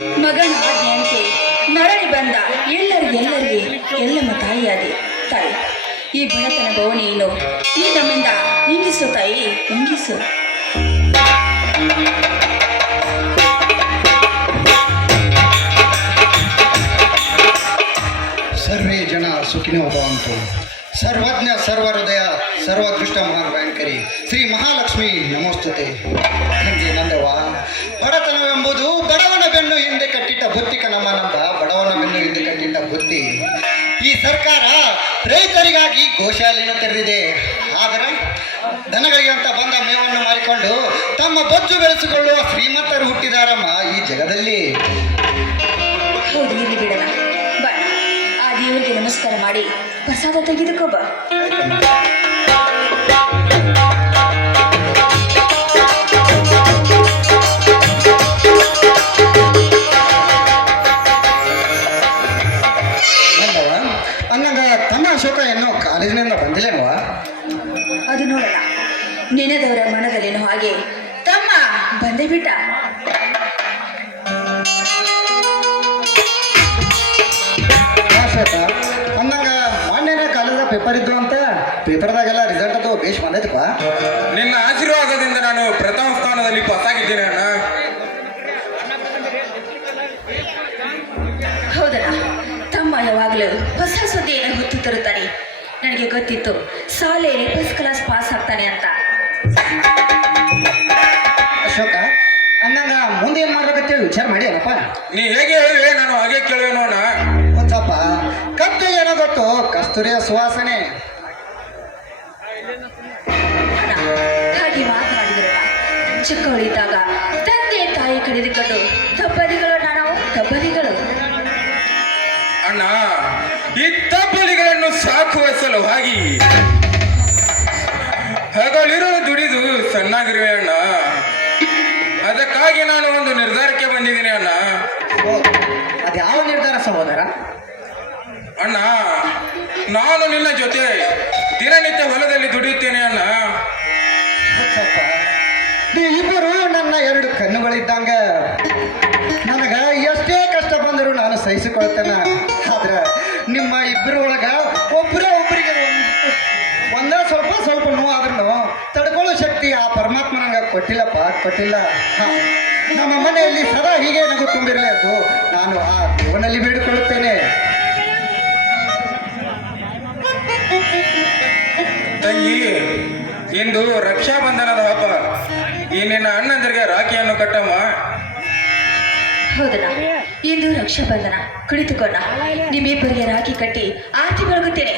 ಮಗನ ಆಜ್ಞೆಯಂತೆ ಮರಳಿ ಬಂದ ಎಲ್ಲರಿಗೆಲ್ಲರಿಗೆ ಎಲ್ಲಮ್ಮ ತಾಯಿಯಾದೆ. ತಾಯಿ, ಈ ಬಡತನ ಭವನಿಯನ್ನು ಈ ನಮ್ಮಿಂದ ಇಂಗಿಸು ತಾಯಿ, ಇಂಗಿಸು. ಸರ್ವೇ ಜನ ಸುಖಿನೋ ಭವಂತು. ಸರ್ವಜ್ಞ ಸರ್ವಹೃದಯ ಸರ್ವದೃಷ್ಟ ಮಹಾಭಯಂಕರಿ ಶ್ರೀ ಮಹಾಲಕ್ಷ್ಮಿ ನಮೋಸ್ತುತೆ. ನನಗೆ ನಂದವ, ಬಡತನವೆಂಬುದು ಬಡವನ ಬೆನ್ನು ಹಿಂದೆ ಕಟ್ಟಿಟ್ಟ ಬುತ್ತಿ ಕಣಮ್ಮ. ನಂಬ ಬಡವನ ಬೆನ್ನು ಹಿಂದೆ ಕಟ್ಟಿಟ್ಟ ಬುತ್ತಿ. ಈ ಸರ್ಕಾರ ರೈತರಿಗಾಗಿ ಗೋಶಾಲೆಯನ್ನು ತೆರೆದಿದೆ. ಆದರೆ ದನಗಳಿಗೆ ಅಂತ ಬಂದ ಮೇವನ್ನು ಮಾರಿಕೊಂಡು ತಮ್ಮ ಬೊಜ್ಜು ಬೆಳೆಸಿಕೊಳ್ಳುವ ಶ್ರೀಮಂತರು ಹುಟ್ಟಿದಾರಮ್ಮ ಈ ಜಗದಲ್ಲಿ. ಹೌದು, ಇಲ್ಲಿ ಬಿಡಲ್ಲ. ಬಾ, ಆ ದೇವರಿಗೆ ನಮಸ್ಕಾರ ಮಾಡಿ ಪ್ರಸಾದ ತೆಗೆದುಕೋ ಬಾ. ಅನ್ನಂಗ ತಮ್ಮ ಅಶೋಕ ಏನೋ ಕಾಲೇಜಿನಿಂದ ಬಂದಿಲ್ಲೇನವ? ಅದು ನೋಡೋಣ, ನೆನೆದವರ ಮನದಲ್ಲೇನೋ ಹಾಗೆ ತಮ್ಮ ಬಂದೇ ಬಿಟ್ಟ. ಅಶೋಕ ಅನ್ನಂಗ ಮಾನ್ಯನ ಕಾಲೇಜ್ ಪೇಪರ್ ಇದ್ದು ಅಂತ ಪೇಪರ್ದಾಗೆಲ್ಲ ರಿಸಲ್ಟ್ ಅದು ಬೇಷ್ ಬಂದೈತಪ್ಪ. ನಿನ್ನ ಆಶೀರ್ವಾದದಿಂದ ನಾನು ಪ್ರಥಮ ಸ್ಥಾನದಲ್ಲಿ ಪಾಸ್ ಆಗಿದ್ದೇನೆ ಅಣ್ಣ. ಹೌದಣ್ಣ, ತಮ್ಮ ಯಾವಾಗಲೂ ಹೊಸ ಸುದ್ದಿಯನ್ನು ಹೊತ್ತು ತರುತ್ತಾನೆ. ನನಗೆ ಗೊತ್ತಿತ್ತು ಶಾಲೆಯಲ್ಲಿ ಫಸ್ಟ್ ಕ್ಲಾಸ್ ಪಾಸ್ ಆಗ್ತಾನೆ ಅಂತ. ಅಶೋಕ ಅನ್ನಂಗ ಮುಂದೆ ಏನ್ ಮಾಡ್ಬೇಕಂತೇಳಿ ವಿಚಾರ ಮಾಡಿ ಅಲ್ಲಪ್ಪ. ನೀ ಹೇಗೆ ಹೇಳುವೆ ನಾನು ಹಾಗೆ ಕೇಳುವೆನು ಅಣ್ಣ. ಗೊತ್ತಪ್ಪ, ಕತ್ತು ಏನೋ ಗೊತ್ತು, ಕಸ್ತೂರಿಯ ಸುವಾಸನೆ. ಅಣ್ಣ, ಹಾಗೆ ಮಾತನಾಡಿದ್ರಲ್ಲ, ಚಿಕ್ಕವಳಿದ್ದಾಗ ತಂದೆ ತಾಯಿ ಕಡಿದುಕೊಂಡು ತಬ್ಬಲಿಗಳು, ನಾವು ತಬ್ಬಲಿಗಳು. ಅಣ್ಣ, ಈ ತಬ್ಬಲಿಗಳನ್ನು ಸಾಕುವ ಸಲುವಾಗಿ ಹಗಲಿರೋ ದುಡಿದು ಸಣ್ಣಾಗಿರುವೆ ಅಣ್ಣ. ಅದಕ್ಕಾಗಿ ನಾನು ಒಂದು ನಿರ್ಧಾರಕ್ಕೆ ಬಂದಿದ್ದೀನಿ ಅಣ್ಣ. ಅದ್ಯಾವ ನಿರ್ಧಾರ ಸಹೋದರ? ಅಣ್ಣ, ನಾನು ನಿನ್ನ ಜೊತೆ ದಿನನಿತ್ಯ ಹೊಲದಲ್ಲಿ ದುಡಿಯುತ್ತೇನೆ ಅಣ್ಣ. ಗೊತ್ತಪ್ಪ, ನೀವಿಬ್ಬರು ನನ್ನ ಎರಡು ಕಣ್ಣುಗಳಿದ್ದಂಗ. ನನಗ ಎಷ್ಟೇ ಕಷ್ಟ ಬಂದರೂ ನಾನು ಸಹಿಸಿಕೊಳ್ತೇನೆ. ಆದ್ರೆ ನಿಮ್ಮ ಇಬ್ಬರು ಒಳಗ ಒಬ್ಬರೇ ಒಬ್ಬರಿಗೆ ಒಂದ ಸ್ವಲ್ಪ ಸ್ವಲ್ಪ ನೋವು ಆದ್ರೂ ತಡ್ಕೊಳ್ಳೋ ಶಕ್ತಿ ಆ ಪರಮಾತ್ಮ ನಂಗೆ ಕೊಟ್ಟಿಲ್ಲಪ್ಪ, ಕೊಟ್ಟಿಲ್ಲ. ನಮ್ಮ ಮನೆಯಲ್ಲಿ ಸದಾ ಹೀಗೆ ನಗು ತುಂಬಿರಲಿ ಅದು ನಾನು ಆ ದೇವನಲ್ಲಿ ಬೇಡಿಕೊಳ್ಳುತ್ತೇನೆ. ತಂಗಿ, ಇಂದು ರಕ್ಷಾಬಂಧನದ ಹಬ್ಬ. ಈ ನಿನ್ನ ಅಣ್ಣಂದರಿಗೆ ರಾಖಿಯನ್ನು ಕಟ್ಟಮ್ಮ. ಹೌದಣ್ಣ, ಇಂದು ರಕ್ಷಾಬಂಧನ. ಕುಳಿತುಕೊಂಡ ನಿಮ್ಮಿಬ್ಬರಿಗೆ ರಾಖಿ ಕಟ್ಟಿ ಆರತಿ ಬೆಳಗುತ್ತೇನೆ.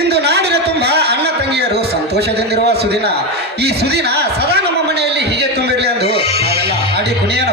ಇಂದು ನಾಡಿನ ತುಂಬ ಅಣ್ಣ ತಂಗಿಯರು ಸಂತೋಷದಿಂದಿರುವ ಸುದಿನ. ಈ ಸುದಿನ ಸದಾ ನಮ್ಮ ಮನೆಯಲ್ಲಿ ಹೀಗೆ ತುಂಬಿರಲಿ ಎಂದು ನಾವೆಲ್ಲ ಹಾಡಿ ಕುಣಿಯೋಣ.